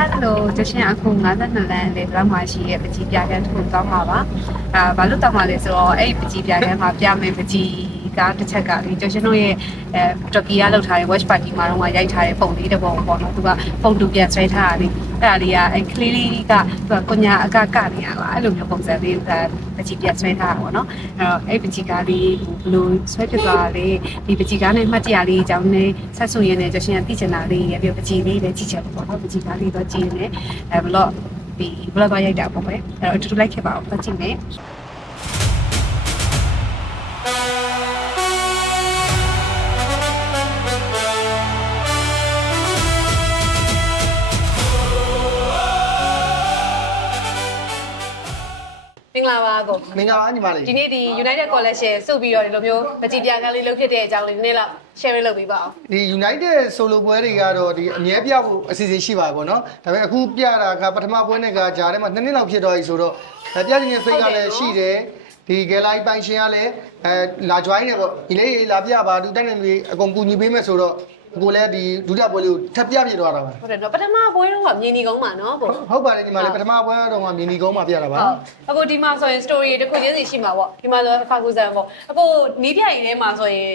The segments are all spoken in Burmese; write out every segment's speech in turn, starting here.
Hello ကျရှင်အခု52လမ်းလေးလောက်မှရှိရဲ့ပကြီးပြခန်းတစ်ခုတောင်းပါပါဘာလို့တောင်းပါလဲဆိုတော့အဲ့ပကြီးပြခန်းမှာပြမယ်ပကြီးကတစ်ချက်ကဒီကျရှင်တို့ရဲ့တော်ကီကလောက်ထားတဲ့ watch party မှာတော့ရိုက်ထားတဲ့ပုံလေးတစ်ပုံပေါ့နော်သူကပုံတူပြန်ဆွဲထားတာလေအဲ့ဒါလေးကအဲ့ကလေးလေးကသူကကိုညာအကကနေရပါအဲ့လိုမျိုးပုံစံလေးပကြီးပြန်ဆွဲထားတာပေါ့နော်အဲ့ပကြီးကားလေးဘလို့ဆွဲဖြစ်သွားတာလေဒီပကြီးကားနဲ့မှတ်တရလေးအကြောင်းနဲ့ဆက်ဆိုရင်းနဲ့ကျရှင်ကသိချင်တာလေးရပြီးပကြီးလေးလည်းကြည့်ချက်ပေါ့နော်ပကြီးကားလေးတော့ကြည့်နေဘလော့ဒီဘလော့သွားရိုက်တာပေါ့ပဲအဲ့တော့အတူတူလိုက်ခဲ့ပါအောင်ပတ်ကြည့်မယ်မင်္ဂလာပါကိုမင်္ဂလာပါညီမလေးဒီနေ့ဒီ United Collection စုပြီးတော့ဒီလိုမျိုးပကြီးပြခန်းလေးလုပ်ဖြစ်တဲ့အကြောင်းလေးဒီနေ့လောက် share လုပ်ပေးပါအောင်ဒီ United Solo ပွဲတွေကတော့ဒီအမြဲပြဖို့အစီအစဉ်ရှိပါပေါ့နော်ဒါပေမဲ့အခုပြတာကပထမပွဲနဲ့ကဂျားထဲမှာ2နှစ်လောက်ဖြစ်တော့ပြီဆိုတော့ပြချင်တဲ့စိတ်ကလည်းရှိတယ်ဒီဂယ်လိုက်ပိုင်ရှင်ကလည်းလာ join နေပေါ့ဒီလေးလာပြပါသူတက်နေပြီအကုန်ကူညီပေးမယ်ဆိုတော့ကိုလည်းဒီဒုတိယပွဲလေးကိုထပ်ပြပြသွားတာပါဟုတ်တယ်နော်ပထမပွဲတော့ကမြင်းဒီကုန်းမှာနော်ပေါ့ဟုတ်ပါတယ်ဒီမှာလေပထမပွဲတော့ကမြင်းဒီကုန်းမှာပြတာပါအခုဒီမှာဆိုရင် story တစ်ခုချင်းစီရှိမှာပေါ့ဒီမှာဆိုဖာကူဇန်ပေါ့အခုနီးပြရင်ထဲမှာဆိုရင်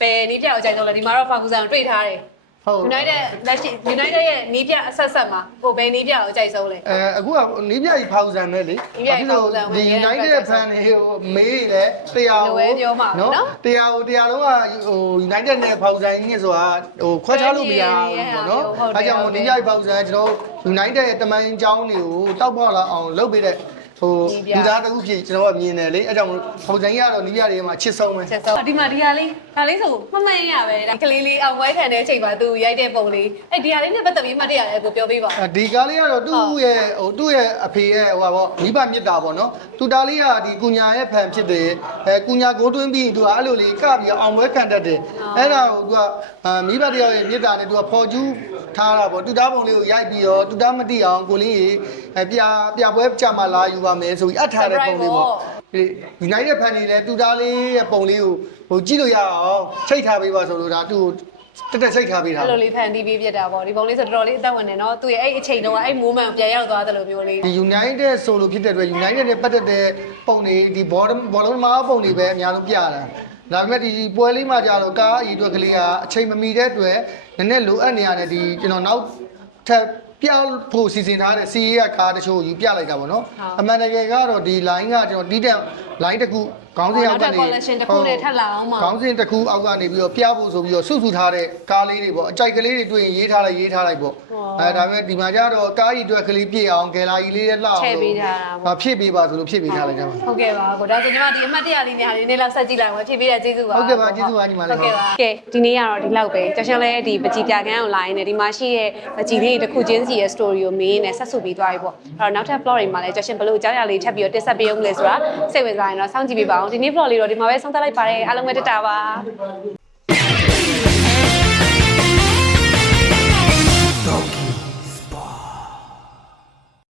ဘယ်နီးပြကိုကြိုက်တော့လဲဒီမှာတော့ဖာကူဇန်ကိုတွေ့ထားတယ်ဟုတ် United လက်ရှိ United ရဲ့နီးပြအဆက်ဆက်မှာဟိုဘယ်နီးပြကိုကြိုက်ဆုံးလဲအခုကနီးပြကြီးဖောက်ဆန်ပဲလေဒီ United fan တွေဟိုမေးတယ်တရားကိုနော်တရားကိုတရားလုံးကဟို United နဲ့ဖောက်ဆန်ကြီးဆိုတာဟိုခွဲခြားလို့မရဘူးပေါ့နော်အဲကြောင့်နီးပြကြီးဖောက်ဆန်ကျွန်တော် United ရဲ့တမန်အကြောင်းတွေကိုတောက်ပေါက်လာအောင်လုပ်ပေးတဲ့ဟိုလူသားတခုဖြစ်ကျွန်တော်ကမြင်တယ်လေအဲကြောင့်ဖောက်ဆန်ကြီးကတော့နီးပြတွေမှာအချစ်ဆုံးပဲဒီမှာဒီဟာလေးဒါလေးဆိုမှတ်မှန်ရပဲဒါကလေးလေးအောင်ဝိုင်းခံတဲ့အချိန်မှာသူရိုက်တဲ့ပုံလေးအဲ့ဒီဟာလေးနဲ့ပတ်သက်ပြီးမှတ်တရတယ်ကိုပြောပေးပါဒီကားလေးကတော့သူ့ရဲ့အဖေရဲ့ဟိုပါပေါ့မိဘမြစ်တာပေါ့နော်သူတားလေးကဒီကုညာရဲ့ဖန်ဖြစ်တယ်ကုညာကိုတွင်းပြီးသူကအဲ့လိုလေးကပြီးအောင်ပွဲခံတတ်တယ်အဲ့ဒါကိုသူကမိဘတယောက်ရဲ့မြစ်တာနဲ့သူကဖော်ကျူးထားတာပေါ့သူတားပုံလေးကိုရိုက်ပြီးတော့သူတားမတိအောင်ကိုလေးပြပွဲကြမှာလာယူပါမယ်ဆိုပြီးအပ်ထားတဲ့ပုံလေးပေါ့United fan တွေလည်းတူတားလေးရဲ့ပုံလေးကိုဟိုကြည့်လို့ရအောင်ချိတ်ထားပေးပါဆိုလို့ဒါသူ့ကိုတက်ချိတ်ထားပေးတာအဲ့လိုလေးဖန်တီးပေးပြတာပေါ့ဒီပုံလေးဆိုတော်တော်လေးအသက်ဝင်နေနော်သူရဲ့အဲ့အချိန်တုန်းကအဲ့ moment ကိုပြန်ရောက်သွားတယ်လို့မျိုးလေးဒီ United Solo ဖြစ်တဲ့အတွက် United နဲ့ပတ်သက်တဲ့ပုံတွေဒီဘောလုံးမှာပုံတွေပဲအများဆုံးပြတာဒါပေမဲ့ဒီပွဲလေးမှာကြတော့ကားအီအတွက်ကလေးကအချိန်မမီတဲ့အတွက်နည်းနည်းလိုအပ်နေရတယ်ဒီကျွန်တော်နောက်ထပ်ပြဖို့စီစဉ်ထားတဲ့စီးရဲကားတချို့ယူပြလိုက်တာပေါ့နော်အမှန်တကယ်ကတော့ဒီ line ကကျွန်တော်တီးတဲ့ line တစ်ခုခေါင်းစဉ်အောက်ကနေ collection တစ်ခုနဲ့ထပ်လာအောင်ပါခေါင်းစဉ်တစ်ခုအောက်ကနေပြီးတော့ပြဖို့ဆိုပြီးတော့စုထားတဲ့ကားလေးတွေပေါ့အကြိုက်ကလေးတွေတွေ့ရင်ရေးထားလိုက်ပေါ့ဒါပေမဲ့ဒီမှာကျတော့ကားကြီးအတွက်ကလေးပြည့်အောင်ဂယ်လာကြီးလေးနဲ့လှအောင်ထည့်ပေးထားတာပေါ့ဖြည့်ပေးပါဆိုလို့ဖြည့်ပေးထားလိုက်ကြပါဟုတ်ကဲ့ပါကိုဒါဆိုညီမဒီအမှတ်တရလေးနဲ့ဟာလေးနည်းလောက်ဆက်ကြည့်လိုက်ပါဖြည့်ပေးတဲ့ကျေးဇူးပါဟုတ်ကဲ့ပါကျေးဇူးပါညီမလေးဟုတ်ကဲ့ပါကဲဒီနေ့ကတော့ဒီလောက်ပဲကျော်ရှင်လည်းဒီပကြီးပြခန်းကိုလာရင်လည်းဒီမှာရှိတဲ့ပကြီးလေးတစ်ခုချင်းစီရဲ့ story ကိုမေးနေဆက်စုပြီးသွားပြီပေါ့အဲ့တော့နောက်ထပ် vlog တွေမှာလည်းကျော်ရှင်ဘလို့အကြောင်းအရာလေးထပ်ပြီးတော့တင်ဆက်ပေးအောင်လဲဆိုတာစိတ်ဝင်စားရင်တော့စောင့်ကြည့်ပေးပါအောင်ဒီနေ့ vlog လေးတော့ဒီမှာပဲဆုံးသက်လိုက်ပါတယ်အားလုံးပဲတက်တာပါ